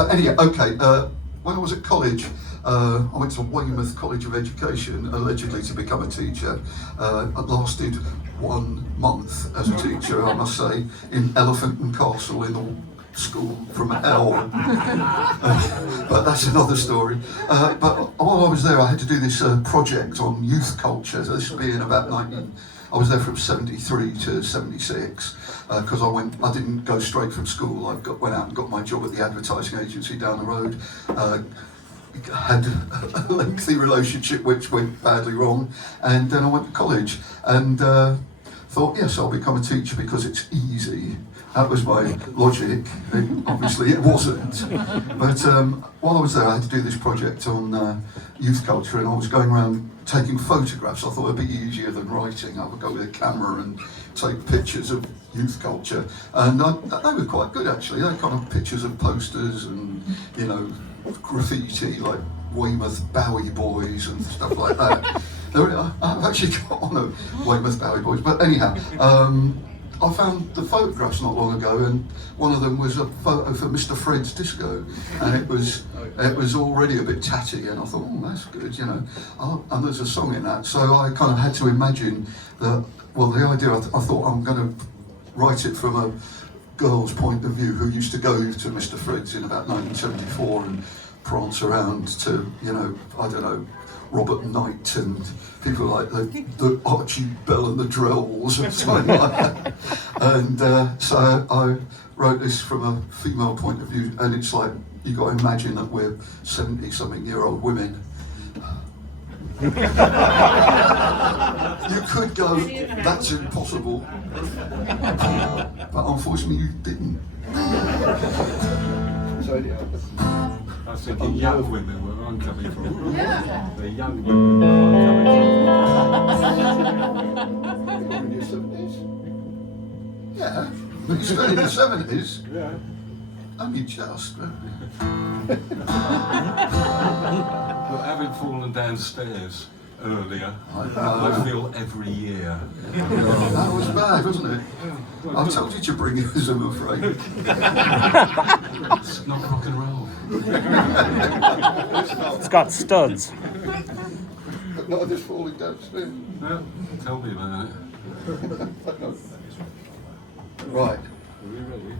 But anyway, okay, when I was at college, I went to Weymouth College of Education, allegedly to become a teacher. I lasted 1 month as a teacher, I must say, in Elephant and Castle in a school from hell. But that's another story. But while I was there, I had to do this project on youth culture. So this would be in about 19... I was there from 73 to 76 because I didn't go straight from school. I went out and got my job at the advertising agency down the road. Had a lengthy relationship which went badly wrong, and then I went to college and thought, yes, I'll become a teacher because it's easy. That was my logic. Obviously it wasn't. But while I was there, I had to do this project on youth culture, and I was going around taking photographs. I thought it'd be easier than writing. I would go with a camera and take pictures of youth culture, and they were quite good actually. They're kind of pictures of posters and, you know, graffiti like Weymouth Bowie Boys and stuff like that. I've actually got on a Weymouth Bowie Boys, but anyhow, I found the photographs not long ago, and one of them was a photo for Mr. Fred's Disco, and it was already a bit tatty, and I thought, oh, that's good, you know. And there's a song in that, so I kind of had to imagine that. Well, the idea, I thought I'm going to write it from a girl's point of view who used to go to Mr. Fred's in about 1974 and prance around to, you know, I don't know, Robert Knight and people like the Archie Bell and the Drells and something like that. And so I wrote this from a female point of view, and it's like, you got to imagine that we're 70-something-year-old women. You could go, that's impossible, but unfortunately you didn't. I was thinking young women were I'm coming from. Yeah. The young women were I'm coming from. In your 70s? Yeah, but you're still in your 70s. Yeah. Only just. But having fallen downstairs earlier, I feel every year. That was bad, wasn't it? I told you to bring yours, I'm afraid. It's not rock and roll. It's got studs. But not just falling downstairs. No, tell me about it. Right. Are we ready?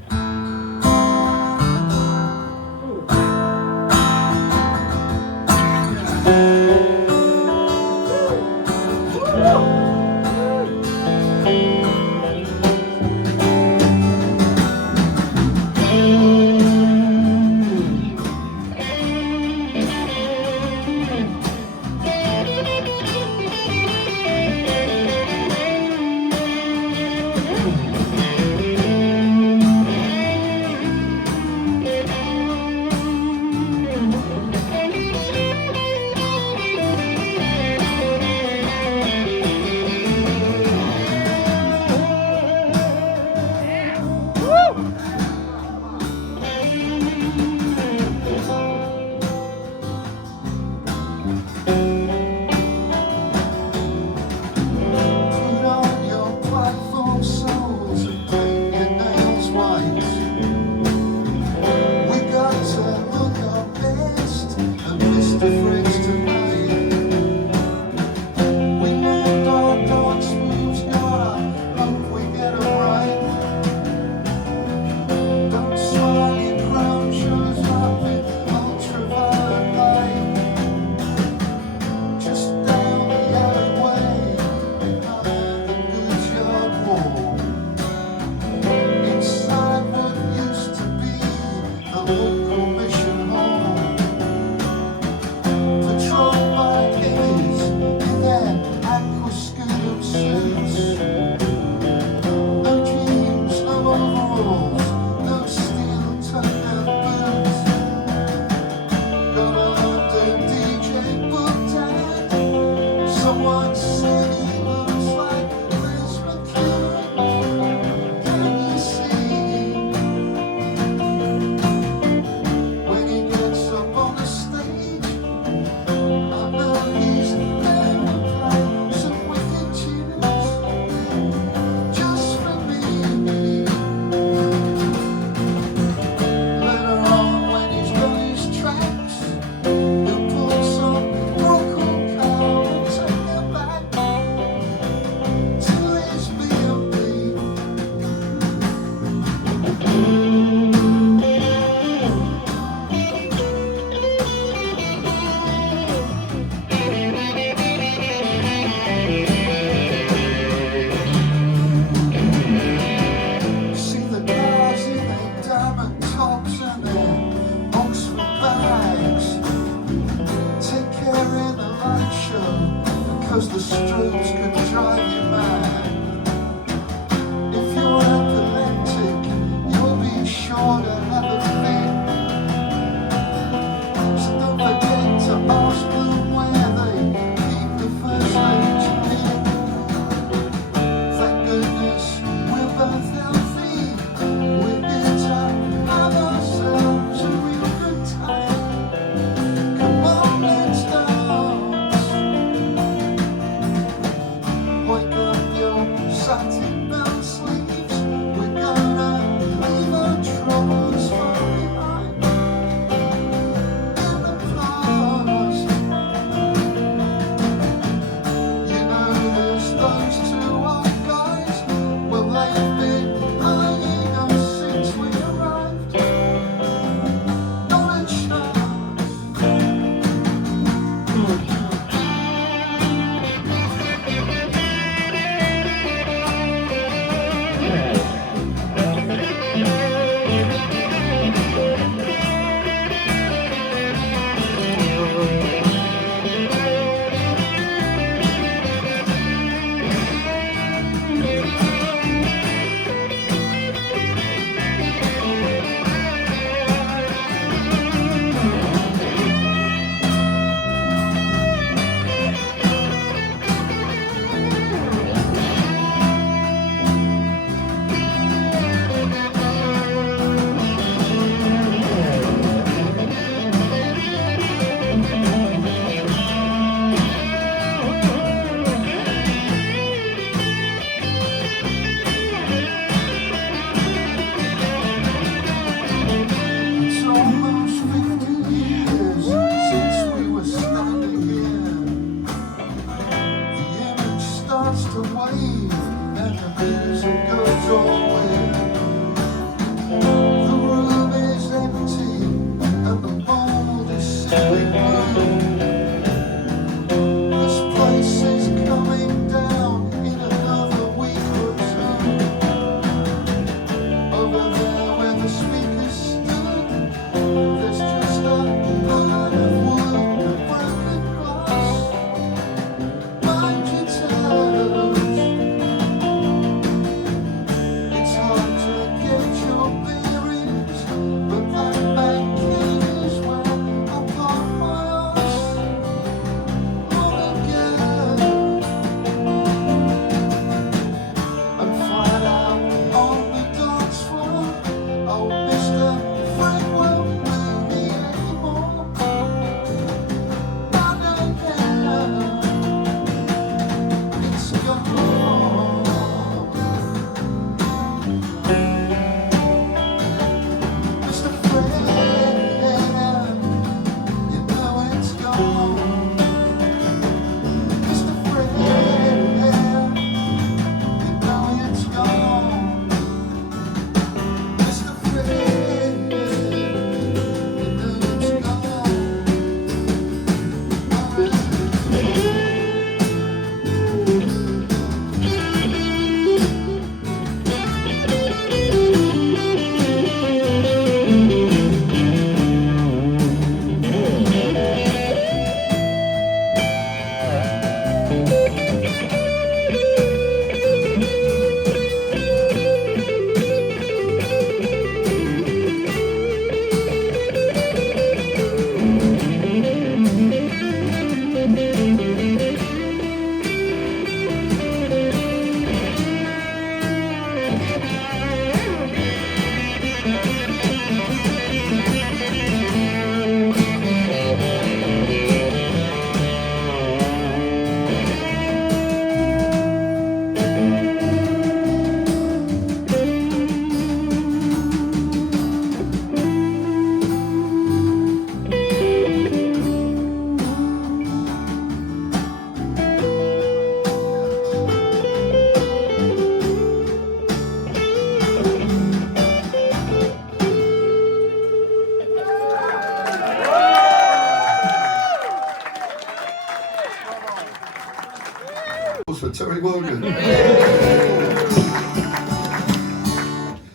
For Terry Wogan.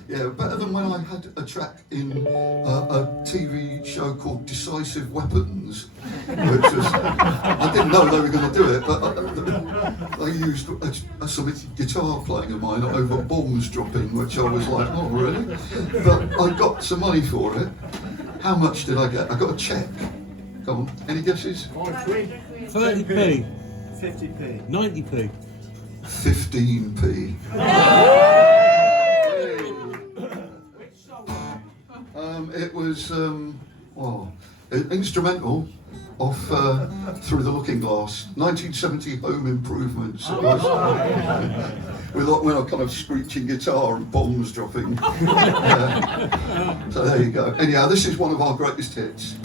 Yeah, better than when I had a track in a TV show called Decisive Weapons, which was, I didn't know they were going to do it, but they used some guitar playing of mine over bombs dropping, which I was like, oh really? But I got some money for it. How much did I get? I got a cheque. Come on, any guesses? 30p. 50p. 90p. 15p. It was instrumental of Through the Looking Glass, 1970 Home Improvements. It was, with a kind of screeching guitar and bombs dropping. So there you go. Anyhow, this is one of our greatest hits.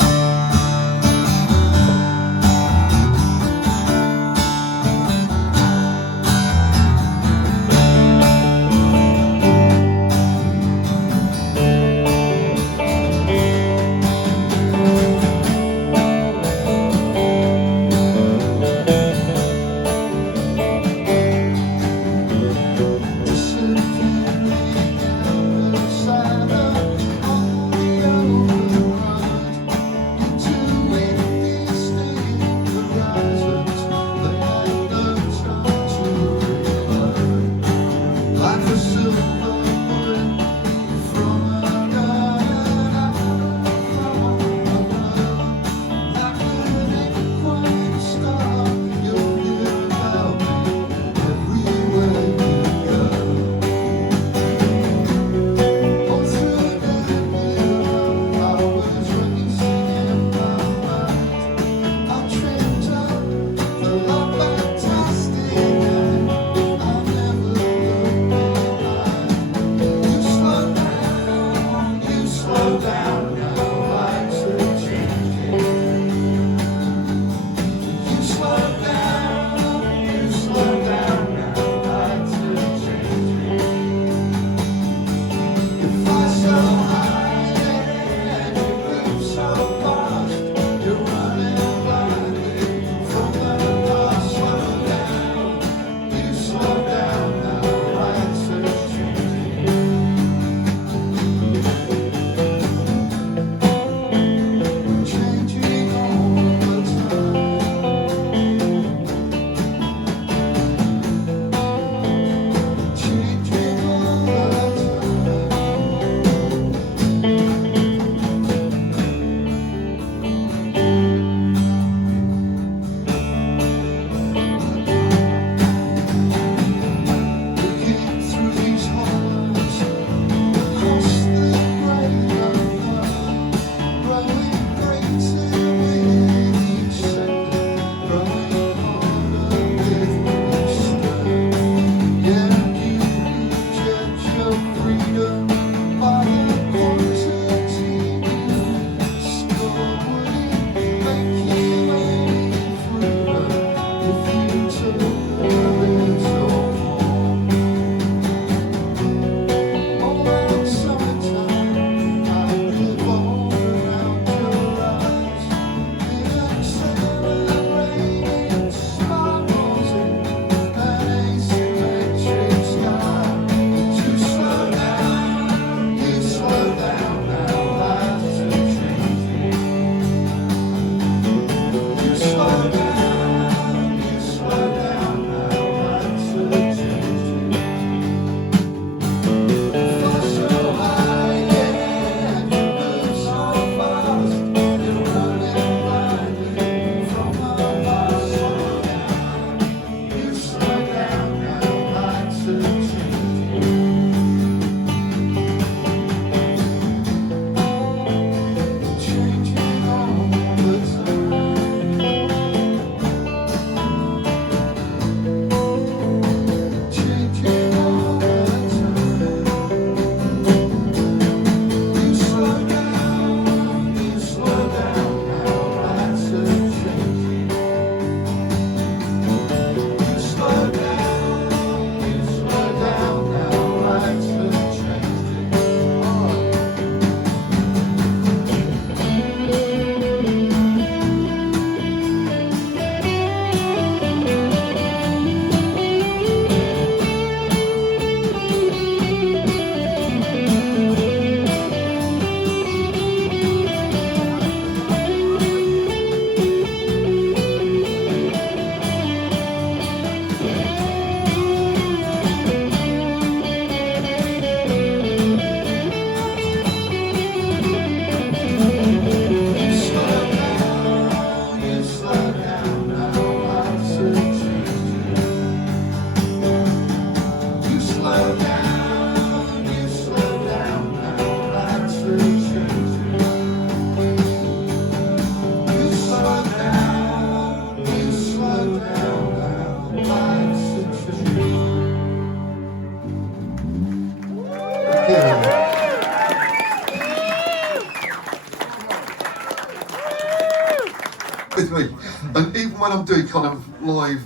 with me. And even when I'm doing kind of live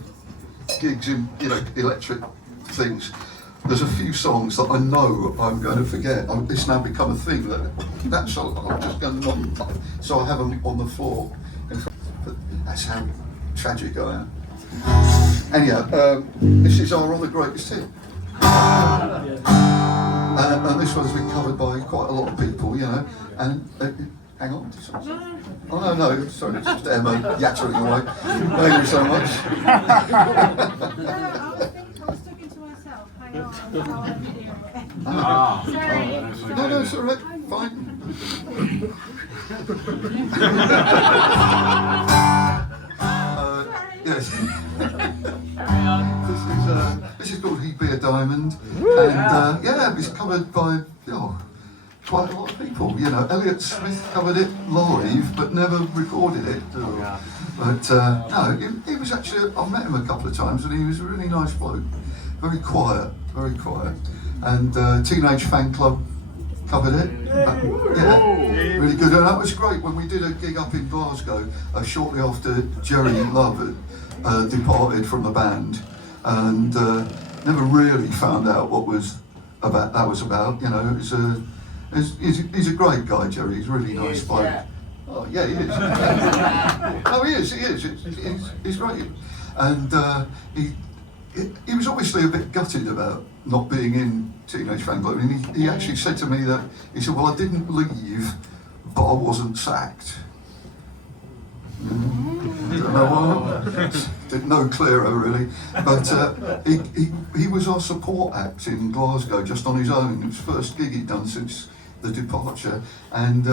gigs in, electric things, there's a few songs that I know I'm going to forget. It's now become a thing that song I'm just going to not. So I have them on the floor. But that's how tragic I am. Anyhow, this is our On the Greatest Hit. And this one's been covered by quite a lot of people, and hang on. Oh no, sorry, it's just Emma yattering away. Thank you so much. I was talking to myself. Hang on, Sorry. No, it's all right, fine. Yes. This is called He'd Be a Diamond, and it's covered by quite a lot of people. Elliott Smith covered it live, but never recorded it. But no, he was actually. I've met him a couple of times, and he was a really nice bloke. Very quiet. And Teenage Fan Club covered it. Really good. And that was great when we did a gig up in Glasgow shortly after Jerry Love had departed from the band, and never really found out what that was about. He's a great guy, Jerry. He's a really nice bloke. Oh yeah, he is. No, he is. He's great, and he was obviously a bit gutted about not being in Teenage Fan Club. And he actually said to me that he said, "Well, I didn't leave, but I wasn't sacked." I don't know why. Didn't know clearer really, but he was our support act in Glasgow just on his own. It was the first gig he'd done since the departure, and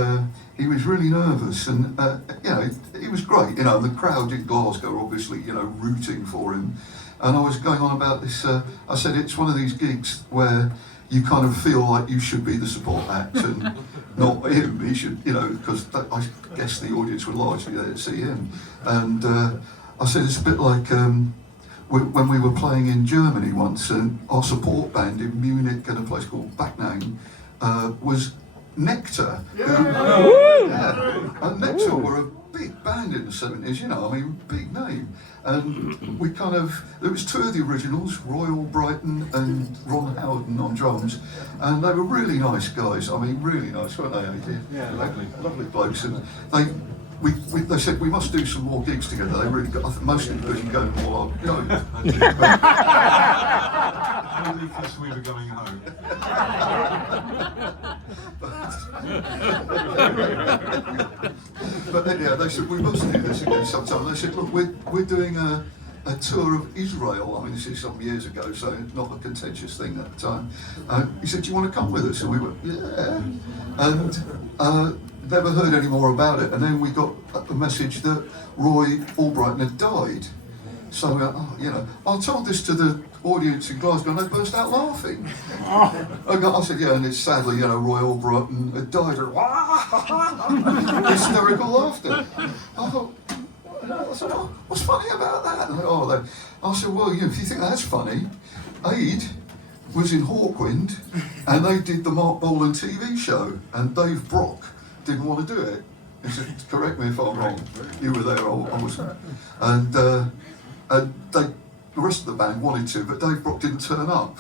he was really nervous, and he was great. The crowd in Glasgow were obviously rooting for him, and I was going on about this. I said it's one of these gigs where you kind of feel like you should be the support act and not him. He should, because I guess the audience were largely there to see him. And I said it's a bit like when we were playing in Germany once, and our support band in Munich and a place called Backnang was Nectar. And Nectar were a big band in the 70s, big name. And there was two of the originals, Roy Albrighton and Ron Howden on drums, and they were really nice guys. Really nice, weren't they? Yeah, lovely. Lovely blokes. And they said we must do some more gigs together. They really got, I think mostly because you go more going. Only because we were going home. But anyhow, they said we must do this again sometime. They said, look, we're doing a tour of Israel. This is some years ago, so not a contentious thing at the time. He said, do you want to come with us? And we went, yeah. And never heard any more about it. And then we got a message that Roy Albrighton had died. So, I told this to the audience in Glasgow, and they burst out laughing. I said, yeah, and it's sadly, Roy Albrighton had died. Hysterical laughter. I thought, what's funny about that? I said, well, if you think that's funny, Aid was in Hawkwind, and they did the Mark Bolan TV show, and Dave Brock didn't want to do it. He said, correct me if I'm wrong. You were there, I wasn't. And the rest of the band wanted to, but Dave Brock didn't turn up,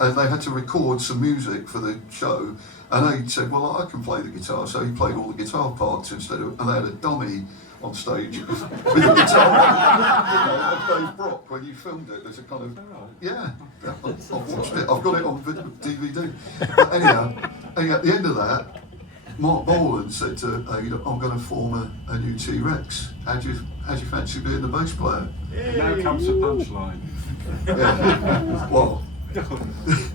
and they had to record some music for the show. And Aid said, well, I can play the guitar, so he played all the guitar parts instead of, and they had a dummy on stage with a guitar of Dave Brock when you filmed it. There's a kind of, I've watched it, I've got it on DVD. But anyhow, at the end of that, Mark Bolan said to Aid, I'm going to form a new T-Rex. How do you fancy being the bass player? And now comes the punchline. Yeah. Well,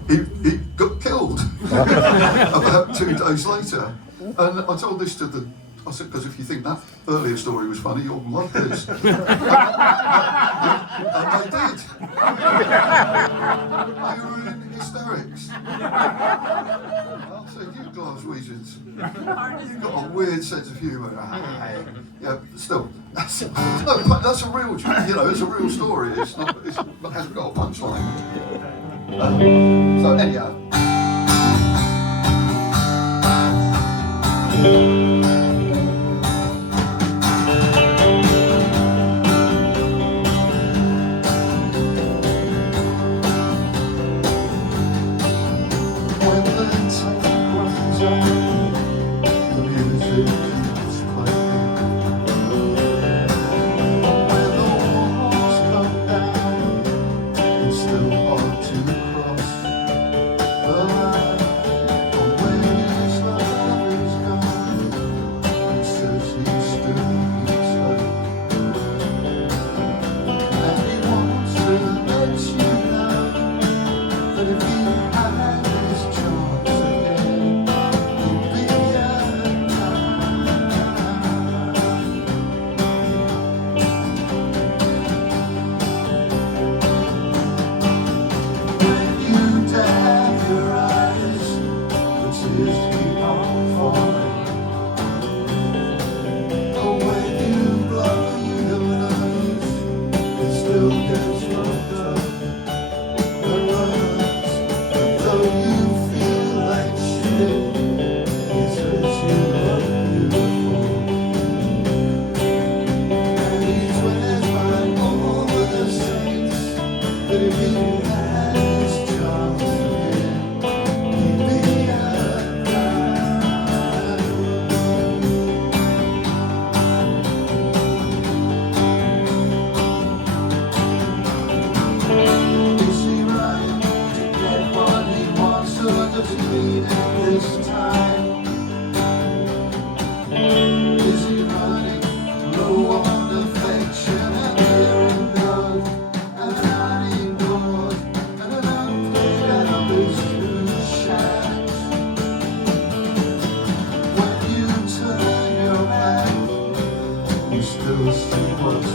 he got killed about 2 days later. And I told this to I said, because if you think that earlier story was funny, you'll love this. And they did. They were in hysterics. I said, you Glaswegians, you've got a weird sense of humour. Yeah, still, that's a real, it's a real story. It hasn't got a punchline. So anyhow.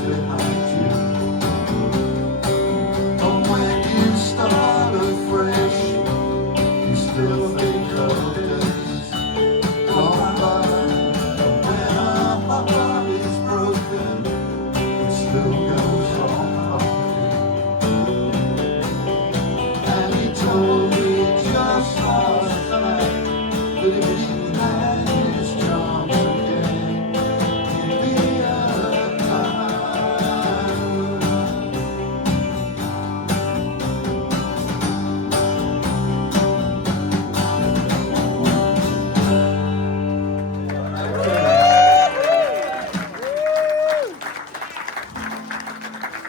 behind you. And when you start afresh, you still think of days gone by. And when our heart is broken, it still goes on pumping. And he told me just last night that if he had his charms again, he'd be alive.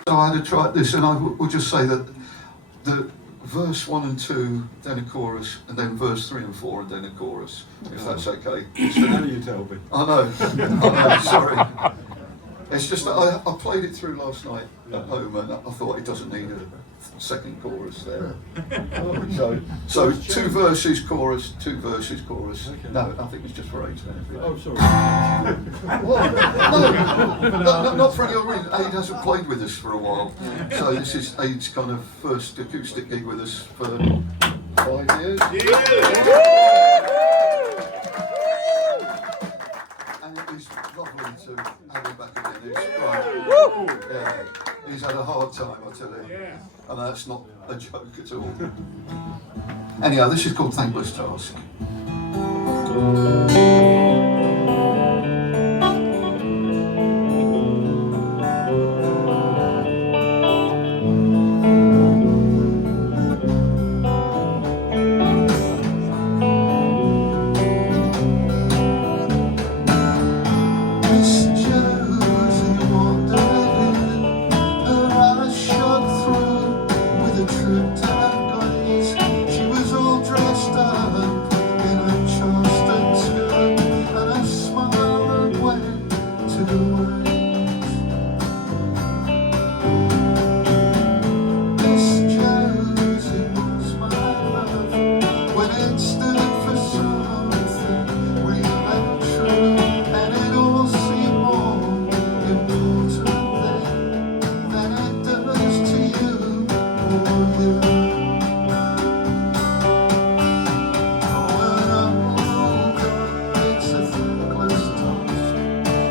So I had to try this, and I will just say that the verse 1 and 2, then a chorus, and then verse 3 and 4, and then a chorus, if that's okay. How do you tell me? I know, sorry. It's just that I played it through last night at home, and I thought it doesn't need a second chorus there. So 2 verses, chorus, 2 verses, chorus. Okay. No, I think it's just for Aid's benefit. Oh, sorry. Well, no, not for any other reason. Aid hasn't played with us for a while, so this is Aid's kind of first acoustic gig with us for 5 years. And it was lovely to have him back again. It's right. Yeah, he's had a hard time, I tell you, and that's not a joke at all. Anyhow, this is called Thankless Task. She was all dressed up in a Charleston skirt, and I smiled and went to the woods. Miss Josie was my love when it stood for something real and true, and it all seemed more important than it does to you or you.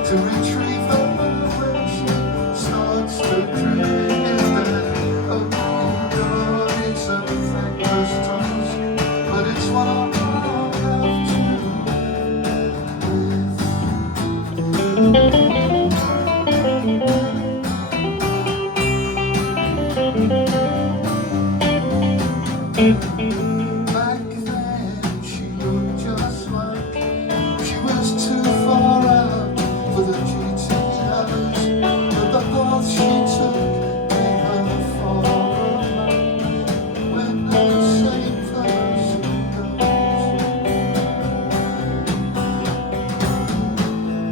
To retrieve her when she starts to drift. Oh God, it's a thankless task, but it's what I have to live with. Back then she looked just like she was too far out for the GTOs, but the path she took gave her far away when the same person goes.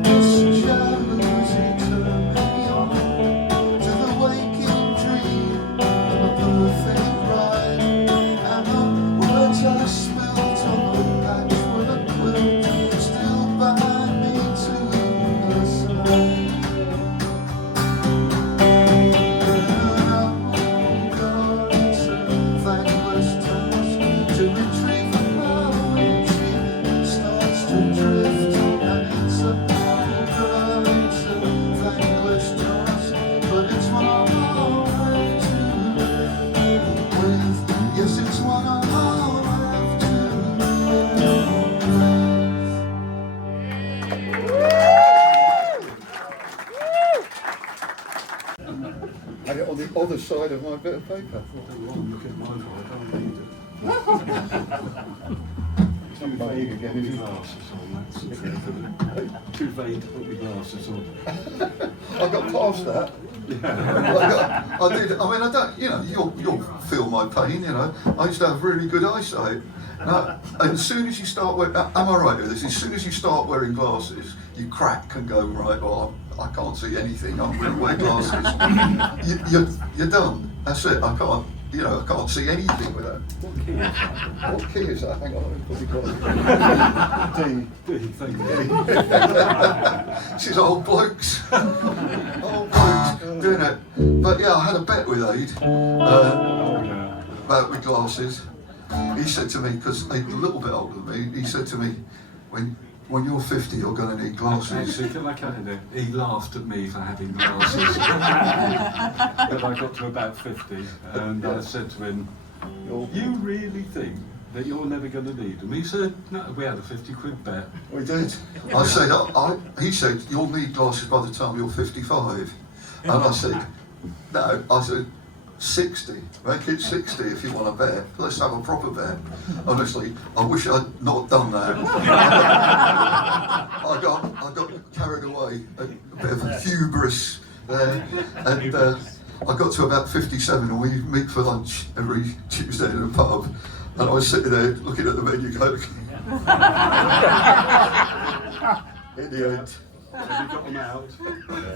Miss Josie turned me on to the waking dream of a perfect ride, and the words I spilled on the patchwork quilt still bind me to her side. And oh God, it's a thankless task to retrieve her when she starts to drift, and it's a God, it's a thankless task, but it's what I have to live with. Yes, it's what I have to live with. Had it on the other side of my bit of paper. Look at my phone, I don't need it. Too vague again, Put isn't my it? glasses on, that's it. Too vague to put my glasses on. I got past that. I did. I mean, I don't. You know, you'll feel my pain. You know, I used to have really good eyesight. No, and as soon as you start wearing, am I right with this? As soon as you start wearing glasses, you crack and go, right, well, I can't see anything. I'm going to wear glasses. You're done. That's it. I can't. You know, I can't see anything with that. What key is that? Hang on, let me put my glasses. D. D, thank you. This is old blokes. Old blokes. with Aid about my glasses. He said to me, because Aid's a little bit older than me, he said to me, when you're 50, you're going to need glasses. Actually, can I cut in there? He laughed at me for having glasses. But I got to about 50 and I said to him, you really think that you're never going to need them? He said, no, we had a 50 quid bet. We did. I said, he said, you'll need glasses by the time you're 55. And I said, no, I said, 60. Make it 60 if you want to bet. Let's have a proper bet. Honestly, I wish I'd not done that. I got carried away, a bit of hubris there, and I got to about 57, and we meet for lunch every Tuesday in a pub, and I was sitting there looking at the menu going, in the end. Have you got them out?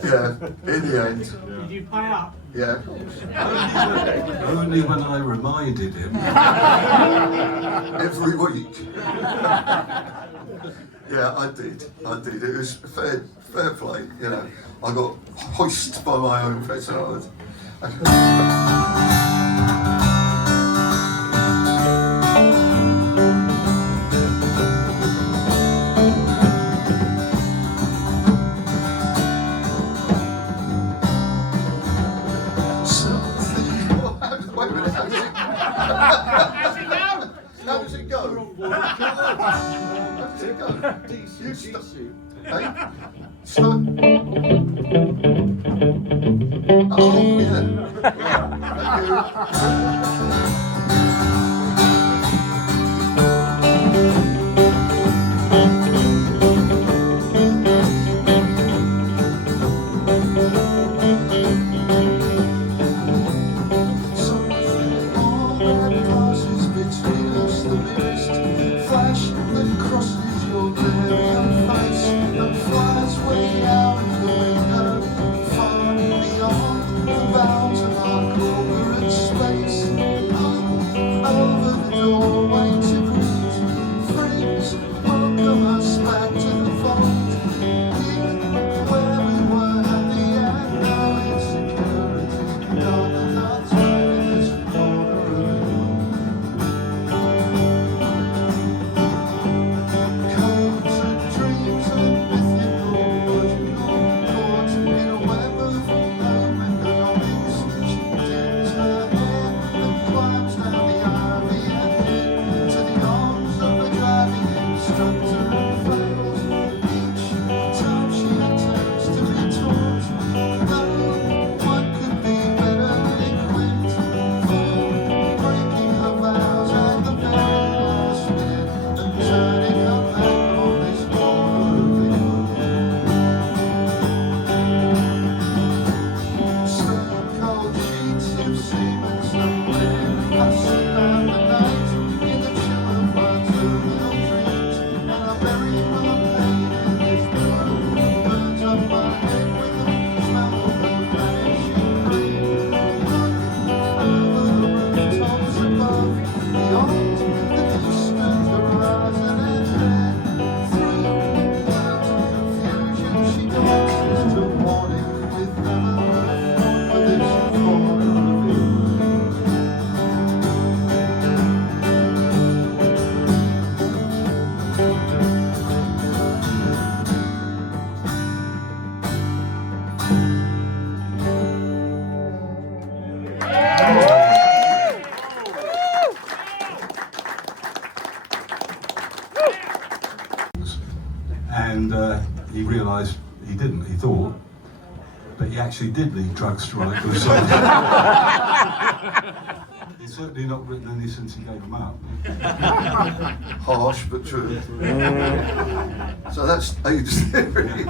Yeah, in the end. Did you pay up? Yeah. Only when I reminded him. Every week. Yeah, I did. It was fair play, you know. I got hoisted by my own petard. How does it go? Hey? Stop. Oh, yeah. Thank you. And he realised he didn't, he thought, but he actually did need drugs to write good songs. He's certainly not written any since he gave them up. Harsh but true. So that's Aid's theory.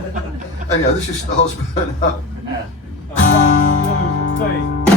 Anyhow, this is Stars Burn Up. 1, 2, 3.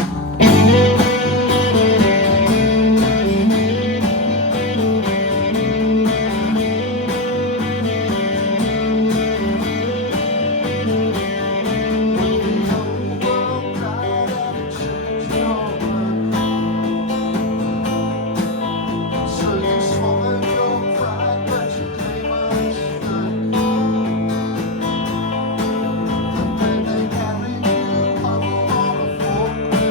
Then they carried you up on a fork.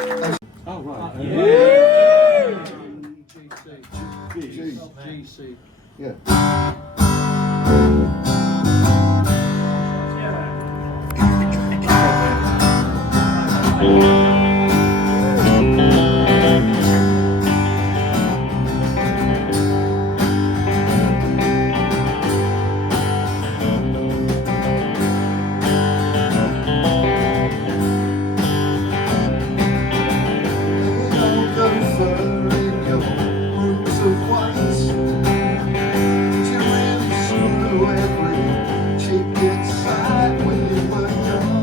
Oh, right. G. G. Yeah. Don't go further in your roots of white. You really screw every chick inside when you were young.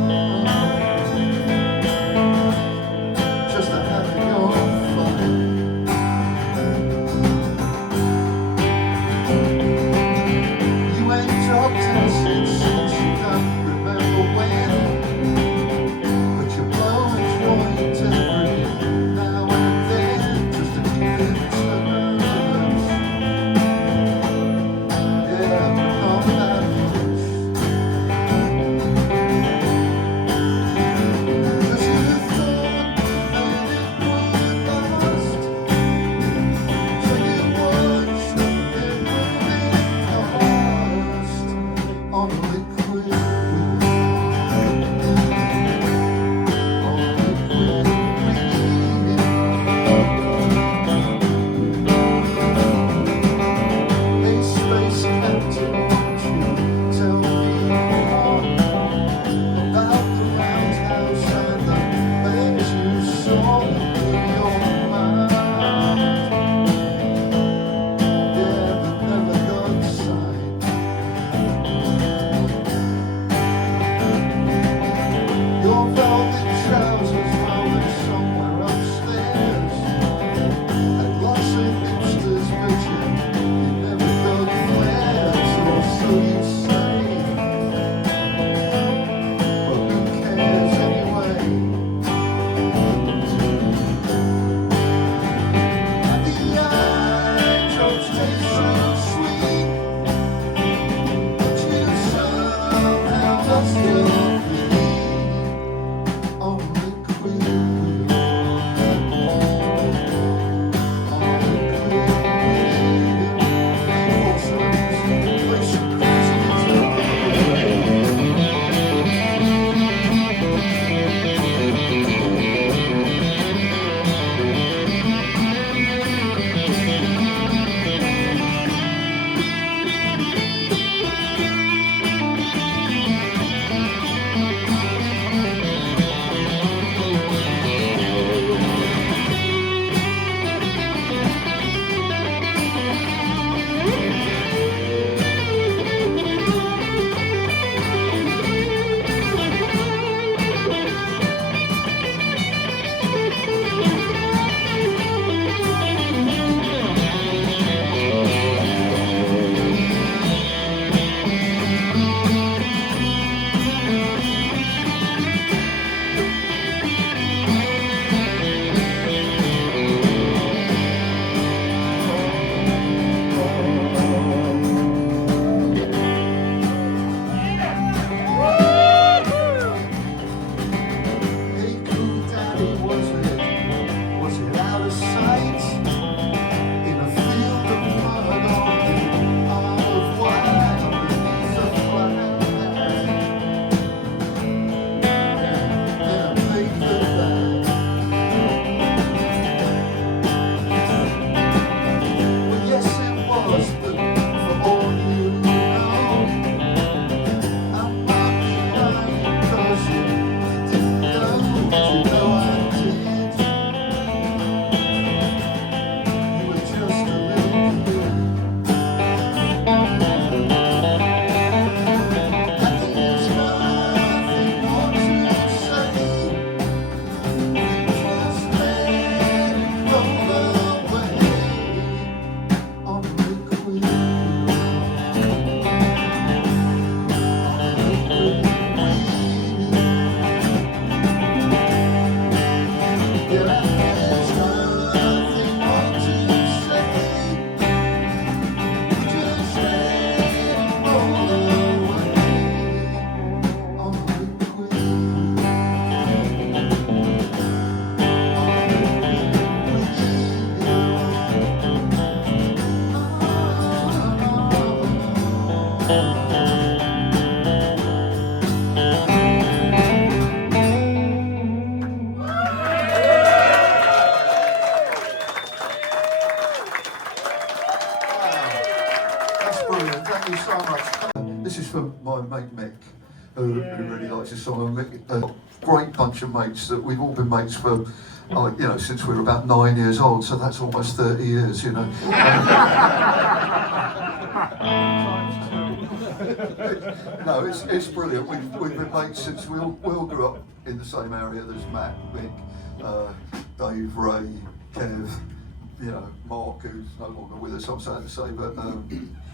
for my mate Mick, who really likes this song. And Mick, a great bunch of mates that we've all been mates for, since we were about 9 years old. So that's almost 30 years, you know. No, it's brilliant. We've been mates since we all grew up in the same area. There's Matt, Mick, Dave, Ray, Kev, Mark, who's no longer with us, I'm sad to say, but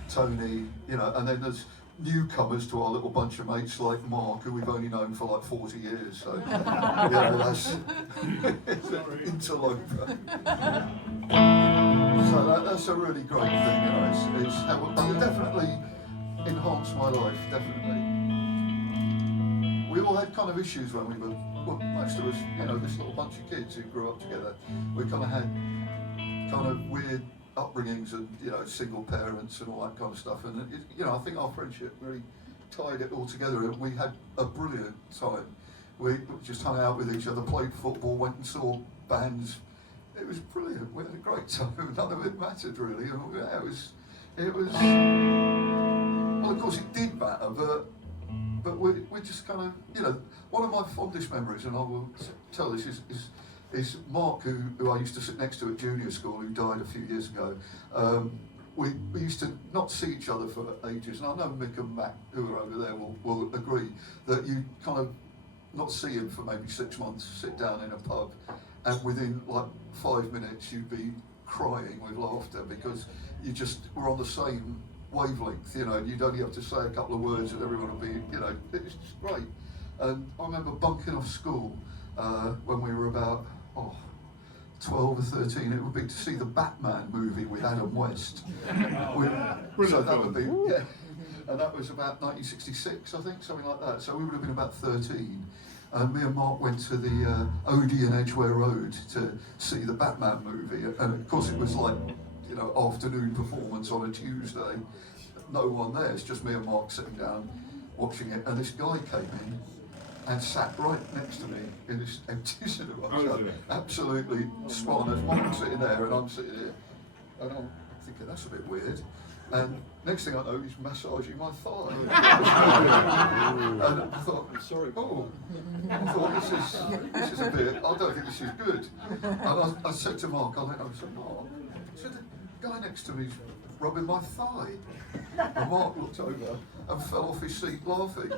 Tony, and then there's newcomers to our little bunch of mates like Mark, who we've only known for like 40 years, so that's it's an interloper. So that's a really great thing, it's definitely enhanced my life, definitely. We all had kind of issues when we were, most of us, this little bunch of kids who grew up together, we kind of had kind of weird upbringings and single parents and all that kind of stuff, and I think our friendship really tied it all together, and we had a brilliant time. We just hung out with each other, played football, went and saw bands. It was brilliant. We had a great time. None of it mattered really. It was. Well, of course it did matter, but we just kind of one of my fondest memories, and I will tell this is Mark, who I used to sit next to at junior school, who died a few years ago. We used to not see each other for ages, and I know Mick and Matt, who are over there, will agree that you kind of not see him for maybe 6 months, sit down in a pub, and within like 5 minutes you'd be crying with laughter because you just were on the same wavelength, and you'd only have to say a couple of words and everyone would be, it was just great. And I remember bunking off school when we were about 12 or 13, it would be to see the Batman movie with Adam West. So that would be, and that was about 1966, I think, something like that. So we would have been about 13. And me and Mark went to the Odeon Edgware Road to see the Batman movie. And of course it was like, afternoon performance on a Tuesday. No one there, it's just me and Mark sitting down watching it. And this guy came in and sat right next to me in this empty cinema. Absolutely spot on. There's Mark sitting there and I'm sitting here. And I'm thinking, that's a bit weird. And next thing I know, he's massaging my thigh. And I thought, sorry, I thought this is a bit, I don't think this is good. And I said to Mark, I said, Mark, the guy next to me's rubbing my thigh. And Mark looked over and fell off his seat laughing.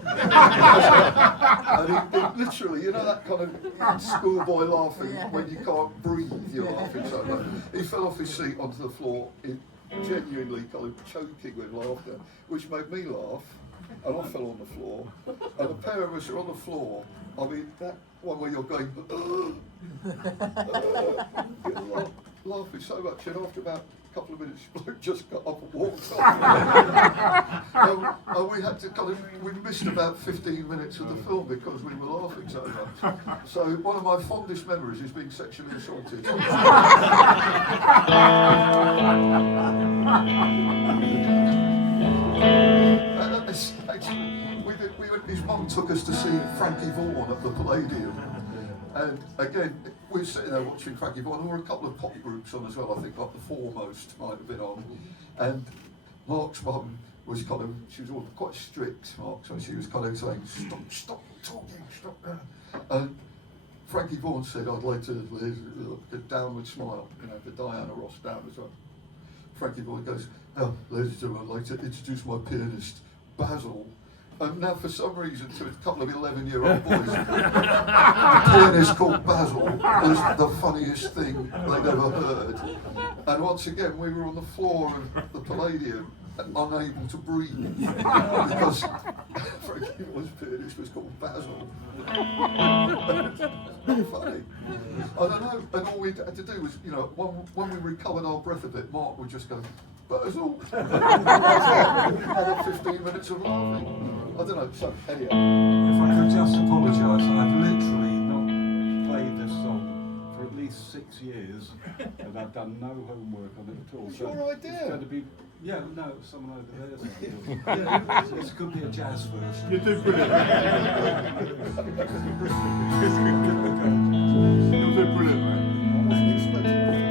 And he literally, that kind of schoolboy laughing when you can't breathe, you're laughing so much. He fell off his seat onto the floor, genuinely kind of choking with laughter, which made me laugh, and I fell on the floor, and the pair of us are on the floor. I mean, that one where you're going, you're laughing so much, and after about a couple of minutes, bloke just got up and walked off. And we had to we missed about 15 minutes of the film because we were laughing so much. So one of my fondest memories is being sexually assaulted. His mum took us to see Frankie Vaughan at the Palladium, and again we were sitting there watching Frankie Vaughan. There were a couple of pop groups on as well. I think like the Foremost might have been on, and Mark's mum was she was all quite strict, Mark, so she was kind of saying, stop talking, stop there. And Frankie Vaughan said, I'd like to look a downward smile, the Diana Ross downward smile. Frankie Vaughan goes, ladies and gentlemen, I'd like to introduce my pianist, Basil. And now for some reason to a couple of 11-year-old boys, the pianist called Basil was the funniest thing they'd ever heard. And once again we were on the floor of the Palladium, unable to breathe, because Frankie Vaughan's pianist was called Basil. Very funny. I don't know, and all we had to do was, when we recovered our breath a bit, Mark would just go, Basil. Another 15 minutes of laughing. I don't know, so anyhow. If I could just apologise, I've literally not played this song for at least 6 years, and I've done no homework on it at all. It's your idea. It's going to be, someone over there. This could be a jazz version. You do brilliant. You do brilliant, man. I wasn't expecting that.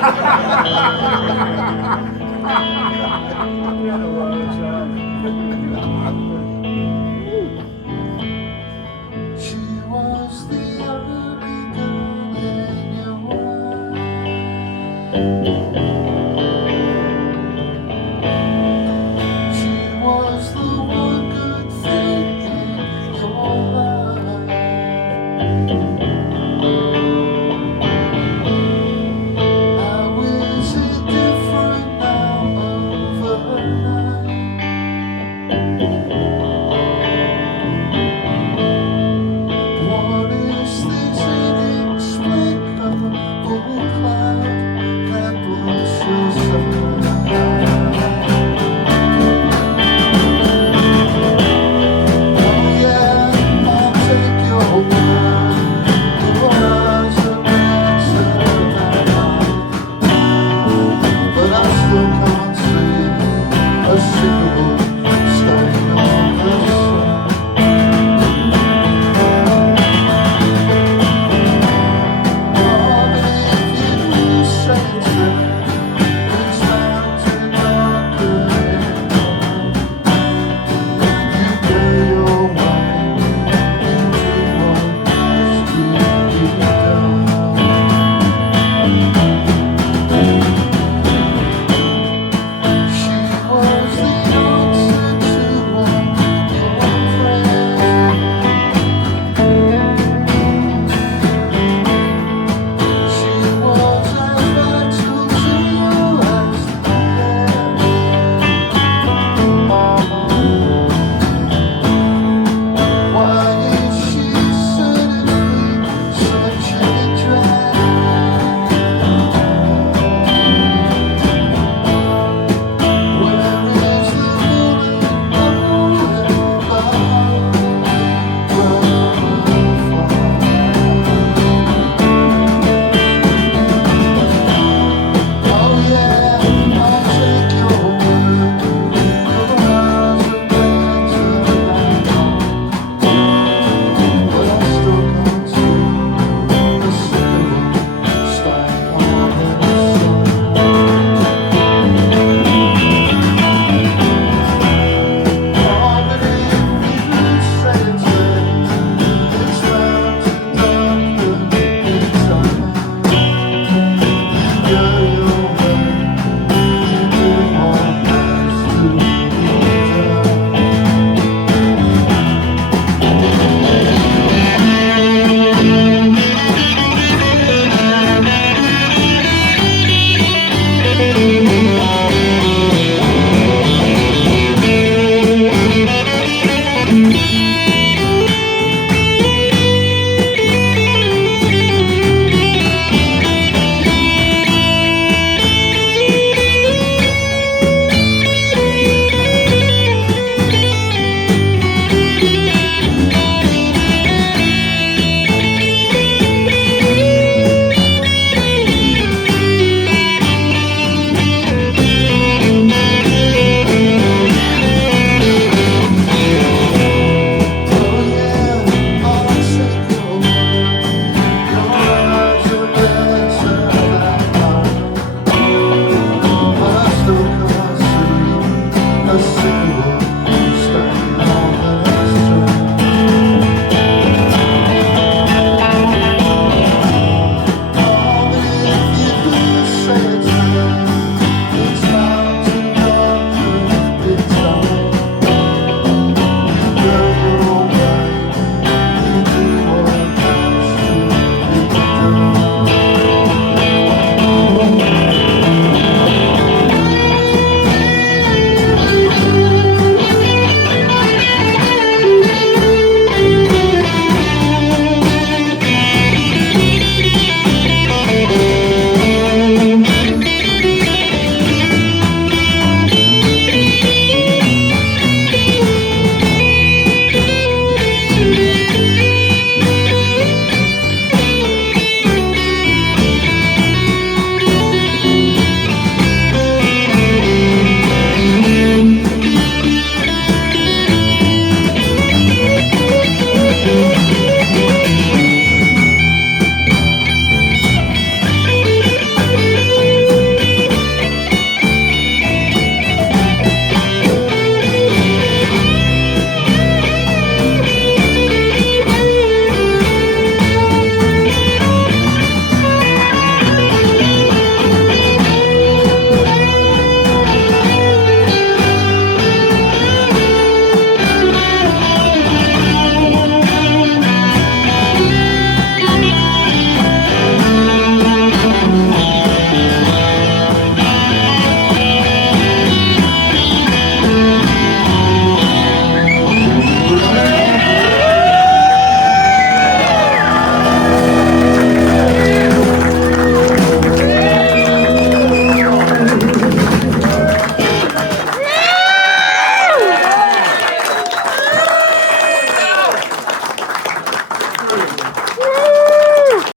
She was the only girl in your life. She was the one good thing in your life. How is it different now overnight? What is this inexplicable cloud that blocks your sight? Oh yeah, I'll take your word. Your eyes are red but I still can't see a single stain on the sun.